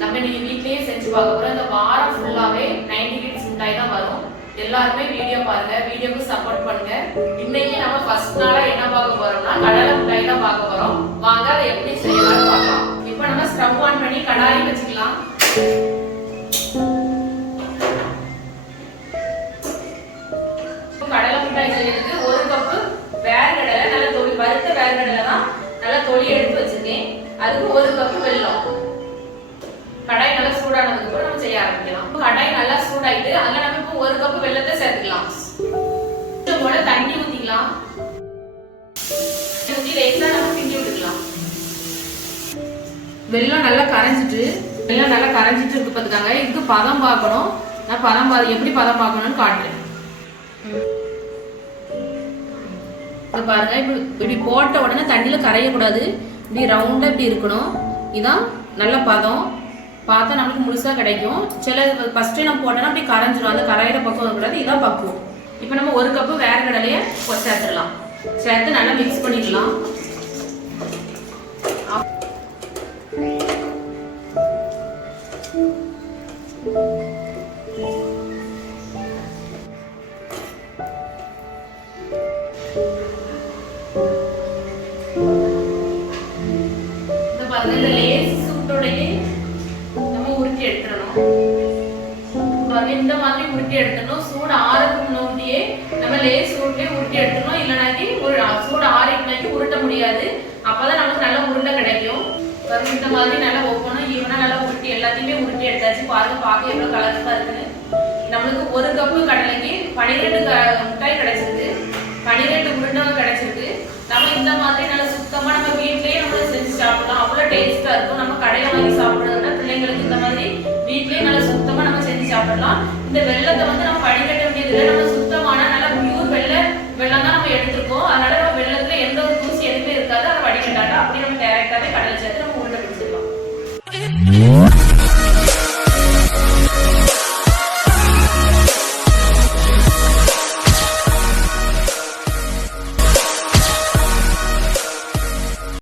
நம்ம நீங்க வீட்லயே செஞ்சு பார்க்க போறோம். இந்த வாரம் ஃபுல்லாவே 90 கிட்ஸ் மிட்டாய் தான் வரும். எல்லாருமே வீடியோ பாருங்க, வீடியோக்கு சப்போர்ட் பண்ணுங்க. இன்னைக்கு நம்ம ஃபர்ஸ்ட் நாளா என்ன பார்க்க போறோம்னா கடலை மிட்டாய் தான் பார்க்க போறோம். வாங்க அதை எப்படி செய்யலாம்னு பார்க்கலாம். இப்போ நம்ம ஸ்டவ் ஆன் பண்ணி கடாய் வச்சுக்கலாம். கடலை மிட்டாய் செய்யறதுக்கு 1 கப் வேர்க்கடலை, நல்ல தொளி வறுத்த வேர்க்கடலை தான் நல்லா தொளி எடுத்து வச்சிருக்கேன். அதுக்கு 1 கப் வெல்லம். கடாய் நல்லா சூடானதுக்கு அப்புறம் நம்ம செய்ய ஆரம்பிக்கலாம். கடாய் நல்லா சூடாயிட்டு அதுல நம்ம இப்போ 1 கப் வெல்லத்தை சேர்த்துக்கலாம். கொஞ்சம் போல தண்ணி ஊத்திக்கலாம். ஊத்தி லேசா நம்ம கிண்டி விட்டுக்கலாம். வெல்லம் நல்லா கரைஞ்சிட்டு இருக்கு பாத்துக்காங்க. இதுக்கு பதம் பார்க்கணும். நான் எப்படி பதம் பார்க்கணும்னு காட்டுறேன். பாருங்க, இப்படி போட்ட உடனே தண்ணியில கரையக்கூடாது. இப்படி ரவுண்டா இப்படி இருக்கணும். இதான் நல்ல பதம். பார்த்தா நமக்கு முழுசா கிடைக்கும். சில ஃபர்ஸ்ட் நம்ம போட்டோம்னா அப்படி கரைஞ்சிரும். அந்த கரையிற பக்கம் வரக்கூடாது. இதான் பக்குவம். இப்போ நம்ம 1 கப் வேர்க்கடலையை சேர்த்துடலாம். சேர்த்து நல்லா மிக்ஸ் பண்ணிக்கலாம். இந்த லேஸ் சூட்டோடையே நம்ம உருட்டி எடுத்துடணும். இந்த மாதிரி உருட்டி எடுத்துடணும். சூடு ஆறதுக்கு முன்னாடியே நம்ம லேஸ் சூட்லயே உருட்டி எடுத்துடணும். இல்லைனாக்கி சூடு ஆறினாக்கி உருட்ட முடியாது. அப்பதான் நமக்கு நல்ல உருண்டை கிடைக்கும். இந்த மாதிரி நல்லா ஒவ்வொன்றும் ஈவனா நல்லா உருட்டி எல்லாத்தையுமே உருட்டி எடுத்தாச்சு. பாருங்க, பார்க்க எவ்வளவு கலர்ஃபுல்லா இருக்குன்னு. நம்மளுக்கு 1 கப்பு கடலைக்கு 12 மிட்டாய் கிடைச்சிருக்கு. 12 உருண்டை கிடைச்சிருக்கு. நம்ம இந்த மாதிரி நல்லா சுத்தமா நம்ம வீட்லயே நம்ம செஞ்சு சாப்பிடலாம். அவ்வளவு டேஸ்டா இருக்கும். நம்ம கடையில வாங்கி சாப்பிடுறத பிள்ளைங்களுக்கு இந்த மாதிரி வீட்லயே நல்லா சுத்தமா நம்ம செஞ்சு சாப்பிடலாம். இந்த வெல்லத்தை நம்ம வடிகட்ட வேண்டியதில்லை. நம்ம சுத்தமான நல்லா பியூர் வெல்லம் தான் நம்ம எடுத்திருக்கோம். அதனால நம்ம வெல்லத்துல எந்த ஒரு தூசி எதுவுமே இருக்காது. அதை வடிகட்டாட்டா அப்படி நம்ம டைரக்டாவே கடலை சேர்த்து நம்ம உருண்டை பிடிச்சிடலாம்.